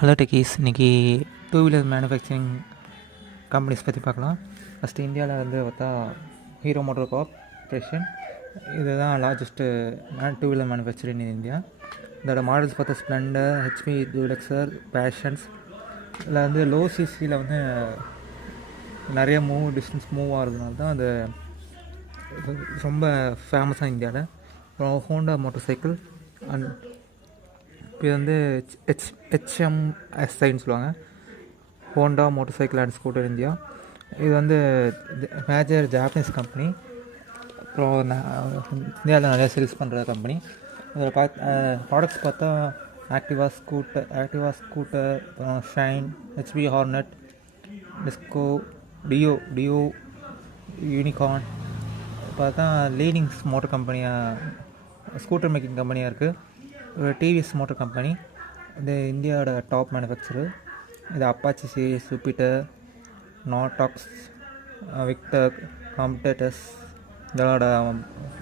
Hello techies, இன்றைக்கி two wheeler manufacturing companies பற்றி பார்க்கலாம். ஃபஸ்ட்டு இந்தியாவில் வந்து பார்த்தா ஹீரோ மோட்டர் கார்ப்பரேஷன். இதுதான் largest two wheeler manufacturing in India. இதோட மாடல்ஸ் பார்த்தா ஸ்ப்ளெண்டர், ஹெச்பி டூலக்ஸர், பேஷன்ஸ். இதில் வந்து லோ சிசியில் வந்து நிறைய டிஸ்டன்ஸ் மூவ் ஆகிறதுனால தான் அது ரொம்ப ஃபேமஸாக இந்தியாவில். அப்புறம் ஹோண்டா மோட்டர் சைக்கிள் அண்ட் இது வந்து ஹெச்எம்எஸ்ஐன்னு சொல்லுவாங்க, Honda motor cycle and scooter India. இது வந்து மேஜர் ஜாப்பனீஸ் கம்பெனி. அப்புறம் இந்தியாவில் நிறையா சேல்ஸ் பண்ணுற கம்பெனி. இதில் ப்ராடக்ட்ஸ் பார்த்தா ஆக்டிவா ஸ்கூட்டர், அப்புறம் Shine, HP Hornet, Disco, Dio, Unicorn. பார்த்தா லீடிங்ஸ் மோட்டர் கம்பெனியாக, ஸ்கூட்டர் மேக்கிங் கம்பெனியாக இருக்குது. ஒரு டிவிஎஸ் மோட்டர் கம்பெனி, இது இந்தியாவோட டாப் மேனுஃபேக்சரு. இது அப்பாச்சி சீரிஸ், ஜூபிட்டர், நாட்டாக்ஸ், விக்டர், காம்படேட்டர்ஸ் இதோட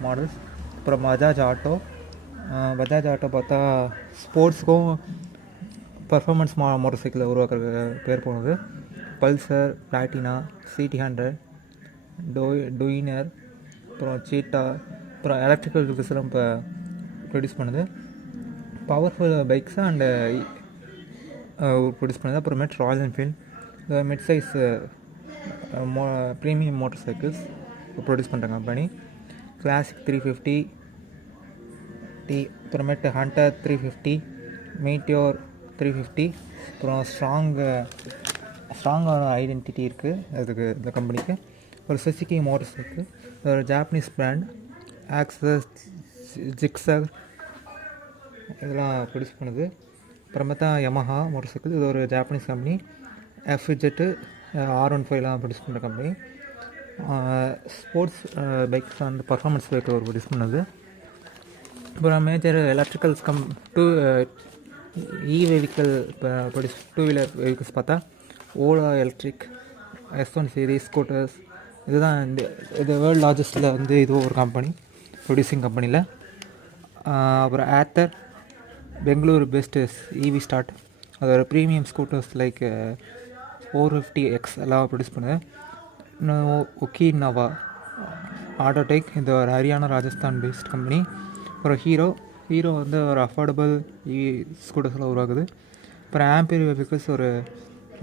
மாடல்ஸ். அப்புறம் பஜாஜ் ஆட்டோ பார்த்தா ஸ்போர்ட்ஸ்க்கும் பர்ஃபார்மன்ஸ் மோட்டர் சைக்கிளை உருவாக்குற பேர் போனது. பல்சர், பிளாட்டினா, CT100, டொயினர், அப்புறம் சீட்டா, அப்புறம் எலக்ட்ரிக்கல் வெஹிக்கிள்ஸ்லாம் இப்போ ப்ரொடியூஸ் பண்ணுது. பவர்ஃபுல் பைக்ஸ் அண்டு ப்ரொடியூஸ் பண்ணுது. அப்புறமேட்டு Royal Enfield mid size premium motor cycles produce பண்ணுற கம்பெனி. கிளாசிக் 350 அப்புறமேட்டு ஹண்டர் 350, மீட்டியோர் 350. அப்புறம் ஸ்ட்ராங்கான ஐடென்டிட்டி இருக்குது அதுக்கு, இந்த கம்பெனிக்கு. ஒரு சுசுகி மோட்டர் சைக்கிள், ஒரு ஜாப்பனீஸ் பிராண்ட், ஆக்சஸ், ஜிக்ஸர் இதெல்லாம் ப்ரொடியூஸ் பண்ணுது. அப்புறமா தான் யமஹா மோட்டர் சைக்கிள், இது ஒரு Japanese company. FZ, R15 produce பண்ணுற company. Sports bikes and performance bike ஒரு ப்ரொடியூஸ் பண்ணுது. அப்புறம் major electricals vehicle produce two wheeler vehicles பார்த்தா Ola electric, S1 series scooters. இதுதான் இது வேர்ல்டு லார்ஜஸ்ட்டில் வந்து இது ஒரு கம்பெனி, ப்ரொடியூசிங் கம்பெனியில். அப்புறம் Ather, Bangalore based EV start, அது ஒரு ப்ரீமியம் ஸ்கூட்டர்ஸ் லைக் 450X எல்லாம் ப்ரொடியூஸ் பண்ணுது. இன்னும் ஒக்கினவா ஆட்டோடெக், இது ஒரு ஹரியானா ராஜஸ்தான் பேஸ்ட் கம்பெனி. அப்புறம் ஹீரோ வந்து ஒரு அஃபோர்டபுள் EV ஸ்கூட்டர்ஸ்லாம் உருவாக்குது. அப்புறம் ஆம்பியர் வெஹிக்கிள்ஸ் ஒரு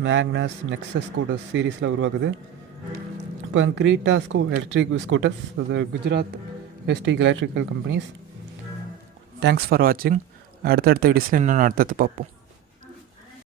மேக்னஸ், நெக்ஸஸ் ஸ்கூட்டர்ஸ் சீரீஸில் உருவாக்குது. இப்போ கிரீட்டா எலக்ட்ரிக் ஸ்கூட்டர்ஸ், அது Gujarat based electrical companies. Thanks for வாட்சிங். அடுத்தடுத்த வீடியோஸில் இன்னும் அடுத்தது பார்ப்போம்.